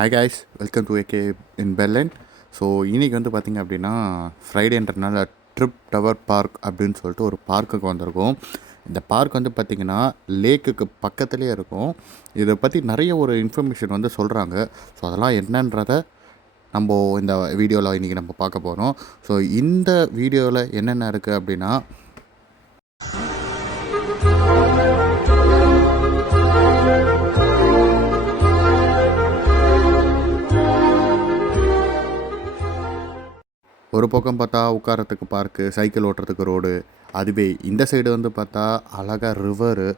Hi guys, welcome to AK in Berlin. So இன்றைக்கி வந்து பார்த்திங்க அப்படின்னா ஃப்ரைடேன்றனால ட்ரிப் டவர் பார்க் அப்படின்னு சொல்லிட்டு ஒரு பார்க்குக்கு வந்திருக்கோம். இந்த பார்க் வந்து பார்த்திங்கன்னா லேக்குக்கு பக்கத்துலேயே இருக்கும். இதை பற்றி நிறைய ஒரு இன்ஃபர்மேஷன் வந்து சொல்கிறாங்க. ஸோ அதெல்லாம் என்னன்றதை நம்ம இந்த வீடியோவில் இன்றைக்கி நம்ம பார்க்க போகிறோம். ஸோ இந்த வீடியோவில் என்னென்ன இருக்குது அப்படின்னா, ஒரு பக்கம் பார்த்தா உட்காரத்துக்கு பார்க்கு, சைக்கிள் ஓட்டுறதுக்கு ரோடு. அதுவே இந்த சைடு வந்து பார்த்தா அழகாக ரிவரு.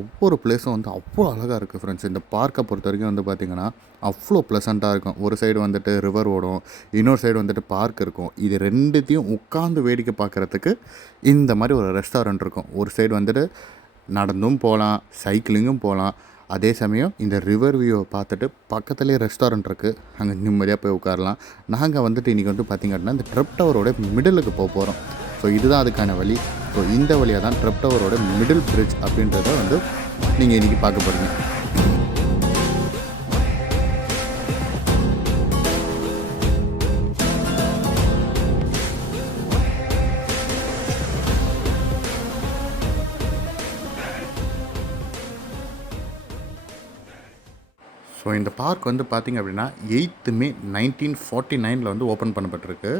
ஒவ்வொரு பிளேஸும் வந்து அவ்வளோ அழகாக இருக்குது ஃப்ரெண்ட்ஸ். இந்த பார்க்கை பொறுத்த வரைக்கும் வந்து பார்த்திங்கன்னா அவ்வளோ ப்ளசண்ட்டாக இருக்கும். ஒரு சைடு வந்துட்டு ரிவர் ஓடும், இன்னொரு சைடு வந்துட்டு பார்க் இருக்கும். இது ரெண்டுத்தையும் உட்காந்து வேடிக்கை பார்க்குறதுக்கு இந்த மாதிரி ஒரு ரெஸ்டாரண்ட் இருக்கும். ஒரு சைடு வந்துட்டு நடந்தும் போகலாம், சைக்கிளிங்கும் போகலாம். அதே சமயம் இந்த ரிவர் வியூவை பார்த்துட்டு பக்கத்துலேயே ரெஸ்டாரண்ட் இருக்குது, அங்கே நிம்மதியாக போய் உட்காரலாம். நாங்கள் வந்துட்டு இன்றைக்கி வந்து பார்த்திங்க அப்படின்னா இந்த ட்ரெப் டவரோட மிடிலுக்கு போகிறோம். ஸோ இதுதான் அதுக்கான வழி. ஸோ இந்த வழியாக தான் ட்ரெப் டவரோட மிடில் பிரிட்ஜ் அப்படின்றத வந்து நீங்கள் இன்றைக்கி பார்க்க போகிறீங்க. ஸோ இந்த பார்க் வந்து பார்த்திங்க அப்படின்னா 8th May 1949 வந்து ஓப்பன் பண்ணப்பட்டிருக்கு.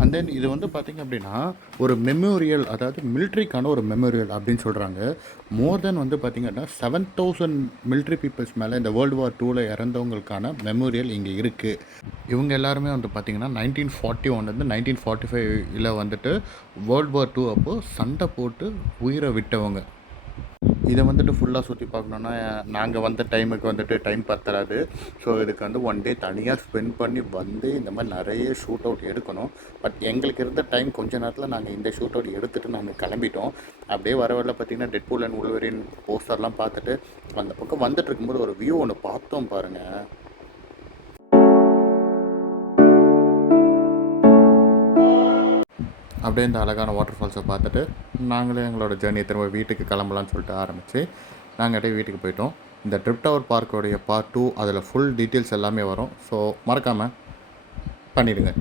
அண்ட் தென் இது வந்து பார்த்திங்க அப்படின்னா ஒரு மெமோரியல், அதாவது மிலிட்ரிக்கான ஒரு மெமோரியல் அப்படின்னு சொல்கிறாங்க. மோர் தென் வந்து பார்த்திங்க அப்படின்னா 7,000 மிலிட்ரி பீப்புள்ஸ் மேலே இந்த வேர்ல்டு வார் 2ல் இறந்தவங்களுக்கான மெமோரியல் இங்கே இருக்குது. இவங்க எல்லாருமே வந்து பார்த்திங்கன்னா 1941 1945 வந்துட்டு வேர்ல்டு வார் 2 அப்போது சண்டை போட்டு உயிரை விட்டவங்க. இதை வந்துட்டு ஃபுல்லாக சுற்றி பார்க்கணுன்னா நாங்கள் வந்த டைமுக்கு வந்துட்டு டைம் பத்தராது. ஸோ இதுக்கு வந்து ஒன் டே தனியாக ஸ்பெண்ட் பண்ணி வந்து இந்த மாதிரி நிறைய ஷூட் அவுட் எடுக்கணும். பட் எங்களுக்கு இருந்த டைம் கொஞ்ச நேரத்தில் நாங்கள் இந்த ஷூட் அவுட் எடுத்துகிட்டு நாங்கள் கிளம்பிட்டோம். அப்படியே வர வரல பார்த்திங்கன்னா டெட்பூல் அண்ட் வுல்வரின் போஸ்டர்லாம் பார்த்துட்டு அந்த பக்கம் வந்துட்டு இருக்கும்போது ஒரு வியூ ஒன்று பார்த்தோம் பாருங்கள். அப்படியே இந்த அழகான வாட்டர் ஃபால்ஸை பார்த்துட்டு நாங்களே எங்களோட ஜேர்னியை திரும்ப வீட்டுக்கு கிளம்பலான்னு சொல்லிட்டு ஆரம்பித்து நாங்கள் அப்படியே வீட்டுக்கு போயிட்டோம். இந்த ட்ரிப் டவர் பார்க்கோடைய பார்ட் 2 அதில் ஃபுல் டீட்டெயில்ஸ் எல்லாமே வரும். ஸோ மறக்காமல் பண்ணிடுங்க.